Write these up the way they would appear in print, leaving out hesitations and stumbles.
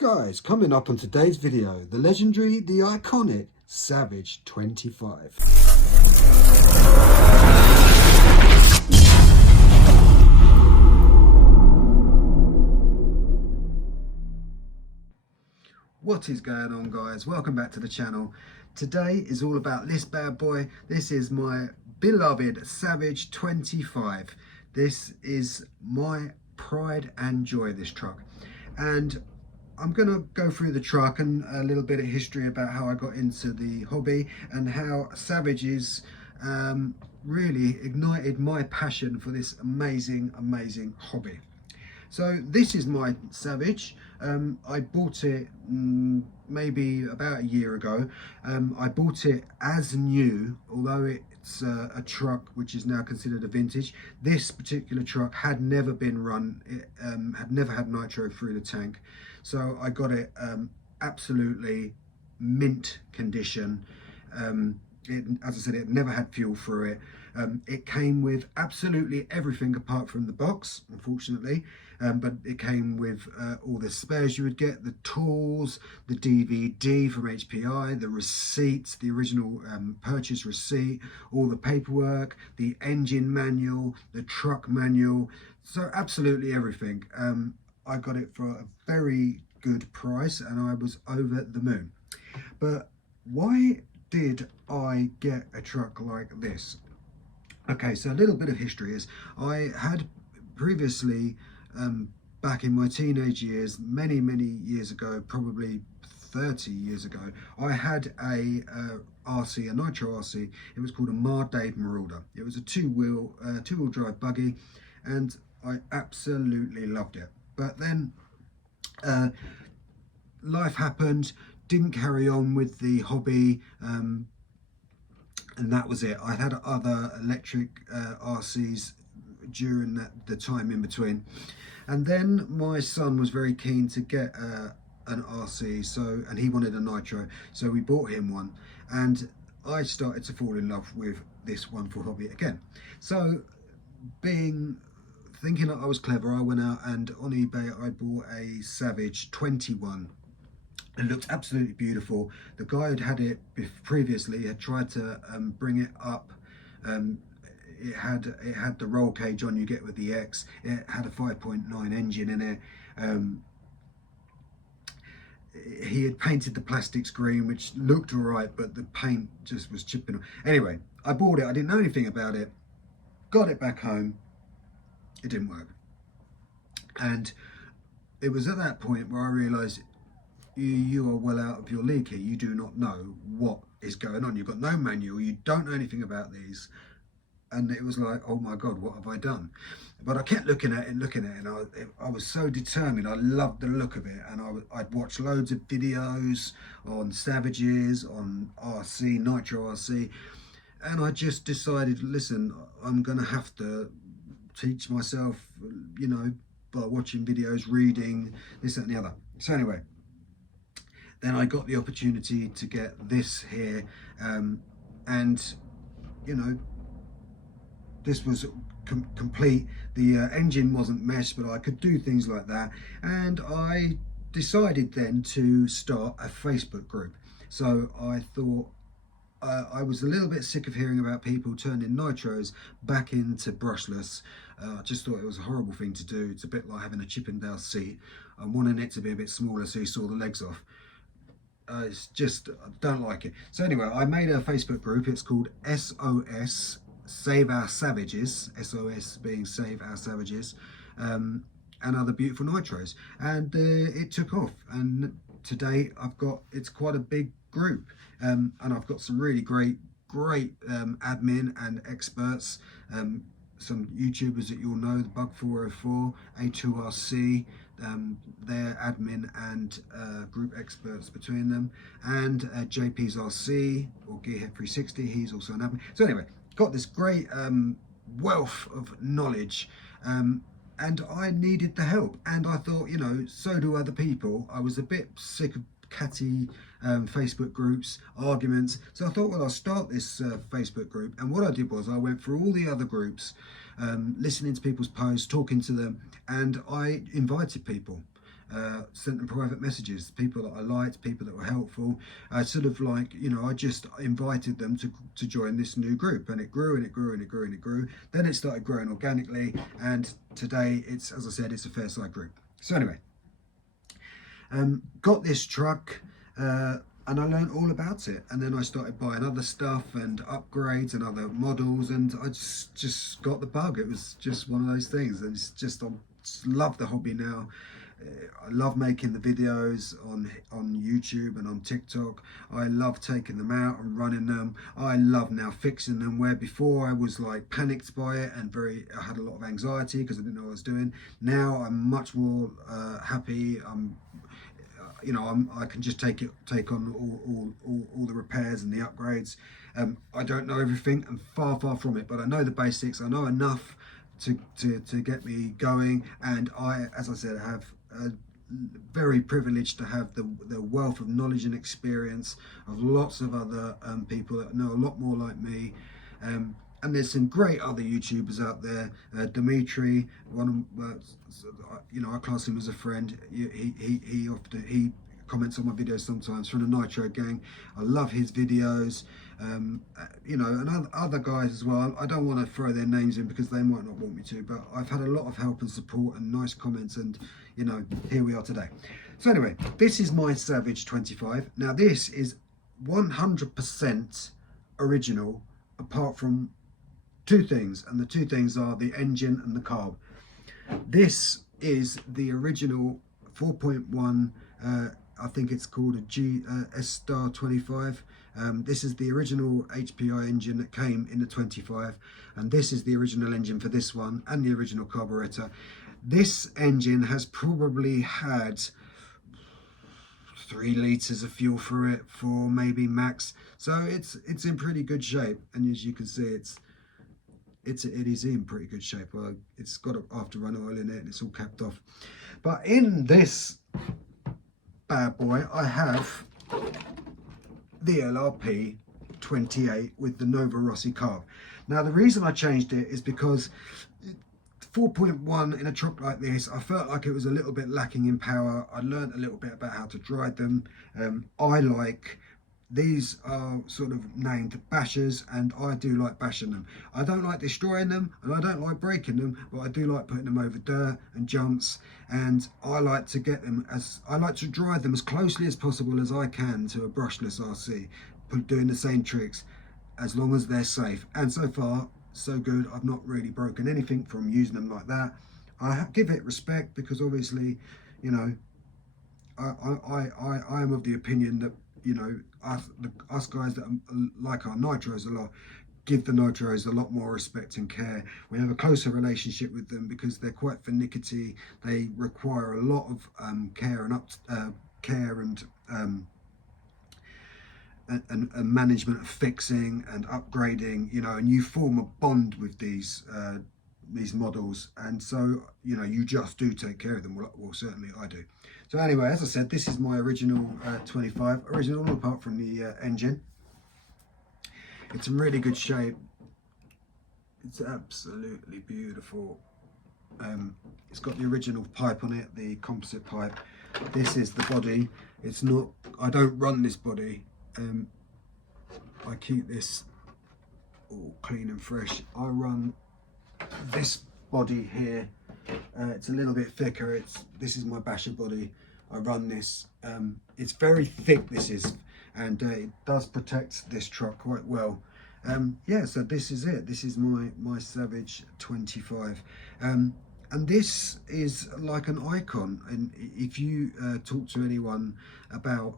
Guys, coming up on today's video, the legendary, the iconic Savage 25. What is going on, guys? Welcome back to the channel. Today is all about this bad boy. This is my beloved Savage 25. This is my pride and joy, this truck. And I'm going to go through the truck and a little bit of history about how I got into the hobby and how Savages really ignited my passion for this amazing hobby. So this is my Savage. I bought it maybe about a year ago. I bought it as new, although it's a truck which is now considered a vintage. This particular truck had never been run, it had never had nitro through the tank. So I got it absolutely mint condition. As I said, it never had fuel through it. It came with absolutely everything apart from the box, unfortunately, but it came with all the spares you would get, the tools, the DVD from HPI, the receipts, the original purchase receipt, all the paperwork, the engine manual, the truck manual, so absolutely everything. I got it for a very good price and I was over the moon. But why did I get a truck like this? Okay, so a little bit of history is I had previously, back in my teenage years, many years ago, probably 30 years ago, I had a RC, a nitro RC. It was called a Dave Marauder. It was a two-wheel drive buggy, and I absolutely loved it. But then life happened, didn't carry on with the hobby, and that was it. I had other electric RCs during the time in between, and then my son was very keen to get an RC, and he wanted a nitro, so we bought him one, and I started to fall in love with this wonderful hobby again. So thinking that I was clever, I went out and on eBay I bought a Savage 21. It looked absolutely beautiful. The guy who'd had it previously had tried to bring it up. It had the roll cage on you get with the X. It had a 5.9 engine in it. He had painted the plastic screen, which looked all right, but the paint just was chipping. Anyway, I bought it. I didn't know anything about it. Got it back home. It didn't work. And it was at that point where I realised you are well out of your league here. You do not know what is going on. You've got no manual. You don't know anything about these. And it was like, oh my God, what have I done? But I kept looking at it, and I was so determined. I loved the look of it. And I'd watched loads of videos on Savages, on RC, Nitro RC. And I just decided, listen, I'm going to have to teach myself, by watching videos, reading, this, that and the other. So anyway, then I got the opportunity to get this here, and this was complete. The engine wasn't meshed, but I could do things like that, and I decided then to start a Facebook group. So I thought, I was a little bit sick of hearing about people turning nitros back into brushless. I just thought it was a horrible thing to do. It's a bit like having a Chippendale seat and wanting it to be a bit smaller so you saw the legs off. It's just, I don't like it. So anyway, I made a Facebook group. It's called SOS, Save Our Savages, SOS being Save Our Savages, and other beautiful nitros. And it took off. And today it's quite a big group. And I've got some really great admin and experts, some YouTubers that you'll know, the Bug 404, A2RC, they're admin and group experts between them, and JP's RC, or Gearhead 360, he's also an admin. So anyway, got this great wealth of knowledge, and I needed the help, and I thought, so do other people. I was a bit sick of catty Facebook groups, arguments. So I thought, well, I'll start this Facebook group. And what I did was I went through all the other groups, listening to people's posts, talking to them, and I invited people. sent them private messages, people that I liked, people that were helpful. I sort of like, you know, I just invited them to join this new group, and it grew and it grew and it grew and it grew. Then it started growing organically, and today it's, as I said, it's a fair side group. So anyway, got this truck, and I learned all about it, and then I started buying other stuff and upgrades and other models, and I just got the bug. It was just one of those things, and it's just, I just love the hobby now. I love making the videos on YouTube and on TikTok. I love taking them out and running them. I love now fixing them, where before I was like panicked by it and I had a lot of anxiety because I didn't know what I was doing. Now I'm much more happy. You know, I can just take on all the repairs and the upgrades. I don't know everything, and far from it, but I know the basics. I know enough to get me going, and I, as I said, have very privileged to have the wealth of knowledge and experience of lots of other people that know a lot more like me. And there's some great other YouTubers out there. Dimitri, one of you know, I class him as a friend. He comments on my videos sometimes, from the Nitro Gang. I love his videos. You know, and other guys as well. I don't want to throw their names in because they might not want me to, but I've had a lot of help and support and nice comments, and you know, here we are today. So anyway, this is my Savage 25. Now this is 100% original, apart from two things, and the two things are the engine and the carb. This is the original 4.1, I think it's called a S-Star 25. This is the original HPI engine that came in the 25, and this is the original engine for this one, and the original carburetor. This engine has probably had 3 litres of fuel for it, for maybe max, so it's in pretty good shape, and as you can see, it is in pretty good shape. Well, it's got an after run oil in it, and it's all capped off. But in this bad boy, I have the LRP 28 with the Nova Rossi carb. Now the reason I changed it is because 4.1 in a truck like this, I felt like it was a little bit lacking in power. I learned a little bit about how to drive them. These are sort of named bashers, and I do like bashing them. I don't like destroying them, and I don't like breaking them, but I do like putting them over dirt and jumps, and I like to drive them as closely as possible as I can to a brushless RC, doing the same tricks, as long as they're safe. And so far, so good. I've not really broken anything from using them like that. I give it respect, because obviously, you know, I am of the opinion that, you know, us guys that like our nitros a lot, give the nitros a lot more respect and care. We have a closer relationship with them because they're quite finicky. They require a lot of care and management of fixing and upgrading, you know, and you form a bond with these models, and so, you know, you just do take care of them. Well, certainly I do. So anyway, as I said, this is my original 25, original apart from the engine. It's in really good shape. It's absolutely beautiful. It's got the original pipe on it, the composite pipe. This is the body. It's not, I don't run this body. I keep this all clean and fresh. I run this body here. It's a little bit thicker. This is my basher body. I run this. It's very thick, this is, and it does protect this truck quite well. Yeah, so this is it. This is my Savage 25. And this is like an icon, and if you talk to anyone about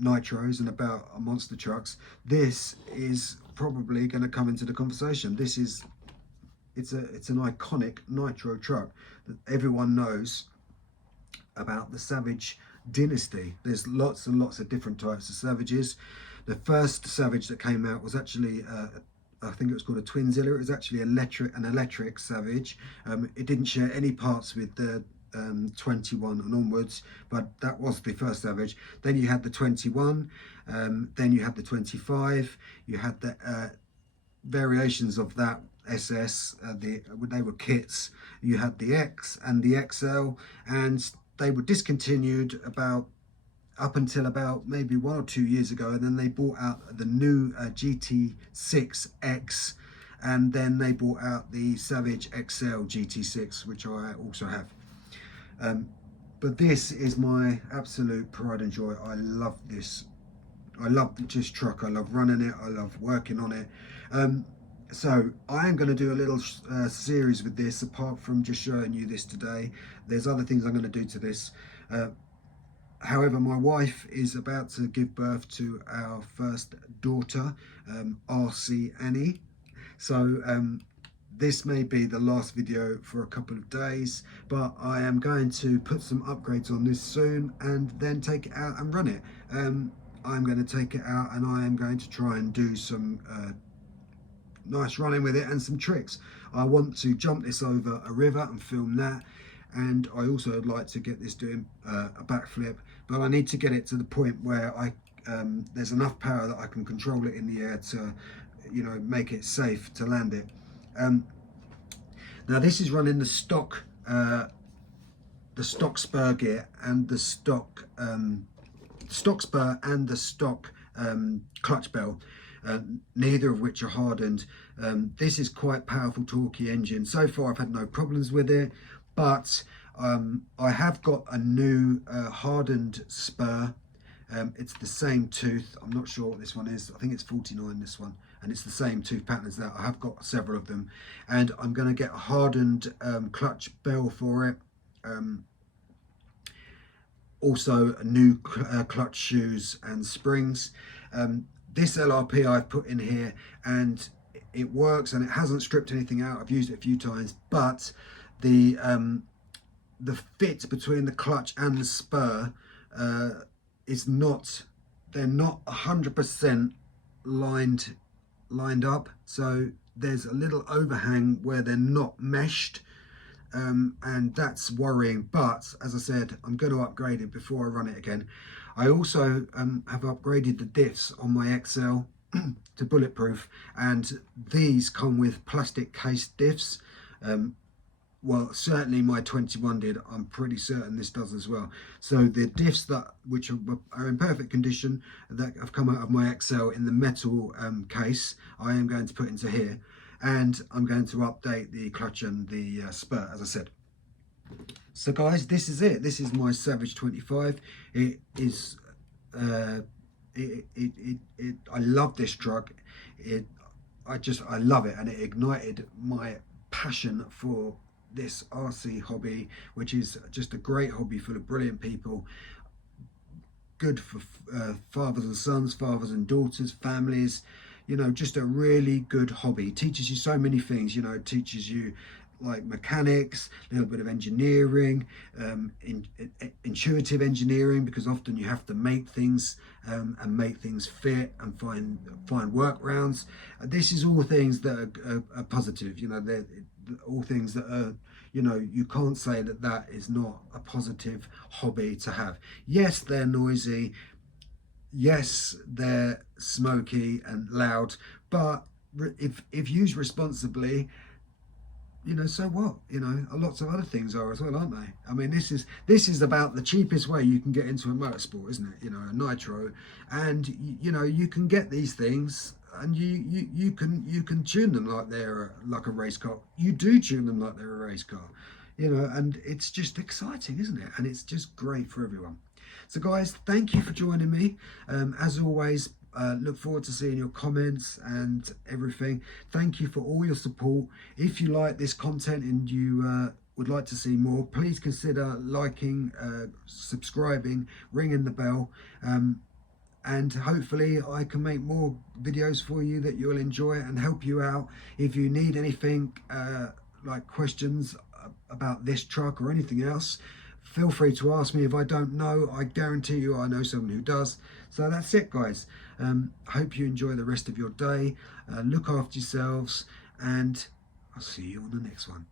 nitros and about monster trucks, this is probably going to come into the conversation. It's an iconic nitro truck that everyone knows about, the Savage dynasty. There's lots and lots of different types of Savages. The first Savage that came out was actually I think it was called a Twinzilla. It was actually an electric Savage. It didn't share any parts with the 21 and onwards, but that was the first Savage. Then you had the 21, then you had the 25, you had the variations of that SS, they were kits. You had the X and the XL, and they were discontinued up until about maybe 1 or 2 years ago, and then they bought out the new GT6X, and then they bought out the Savage XL GT6, which I also have. But this is my absolute pride and joy. I love this. I love this truck. I love running it. I love working on it. So I am going to do a little series with this, apart from just showing you this today. There's other things I'm going to do to this. However, my wife is about to give birth to our first daughter, RC Annie. So this may be the last video for a couple of days, but I am going to put some upgrades on this soon and then take it out and run it. I'm going to take it out and I am going to try and do some nice running with it and some tricks. I want to jump this over a river and film that, and I also would like to get this doing a backflip, but I need to get it to the point where there's enough power that I can control it in the air to, you know, make it safe to land it. Now this is running the stock spur gear and the stock spur and the stock clutch bell, neither of which are hardened. This is quite powerful, torquey engine. So far I've had no problems with it, but I have got a new hardened spur. It's the same tooth. I'm not sure what this one is. I think it's 49, this one, and it's the same tooth pattern as that. I have got several of them, and I'm going to get a hardened clutch bell for it. Also a new clutch shoes and springs. This LRP I've put in here and it works, and it hasn't stripped anything out. I've used it a few times, but the fit between the clutch and the spur is not, they're not 100% lined up, so there's a little overhang where they're not meshed, and that's worrying. But as I said, I'm going to upgrade it before I run it again. I also have upgraded the diffs on my XL to bulletproof, and these come with plastic case diffs. Well, certainly my 21 did. I'm pretty certain this does as well. So the diffs which are in perfect condition that have come out of my XL in the metal case, I am going to put into here, and I'm going to update the clutch and the spur, as I said. So guys, this is it. This is my Savage 25. It is I love this truck. I love it, and it ignited my passion for this RC hobby, which is just a great hobby full of brilliant people, good for fathers and sons, fathers and daughters, families, you know, just a really good hobby. It teaches you so many things, you know. It teaches you like mechanics, a little bit of engineering, intuitive engineering, because often you have to make things and make things fit and find workarounds. This is all things that are positive, you know. They're all things that are, you know, you can't say that is not a positive hobby to have. Yes, they're noisy, yes, they're smoky and loud, but if used responsibly, you know, so what? You know, lots of other things are as well, aren't they? I mean, this is about the cheapest way you can get into a motorsport, isn't it? You know, a nitro, and you know, you can get these things, and you can tune them like they're like a race car. You do tune them like they're a race car, you know, and it's just exciting, isn't it? And it's just great for everyone. So guys, thank you for joining me. As always, look forward to seeing your comments and everything. Thank you for all your support. If you like this content and you would like to see more, please consider liking, subscribing, ringing the bell, and hopefully I can make more videos for you that you'll enjoy and help you out. If you need anything like questions about this truck or anything else, feel free to ask me. If I don't know, I guarantee you I know someone who does. So that's it, guys. Hope you enjoy the rest of your day. Look after yourselves, and I'll see you on the next one.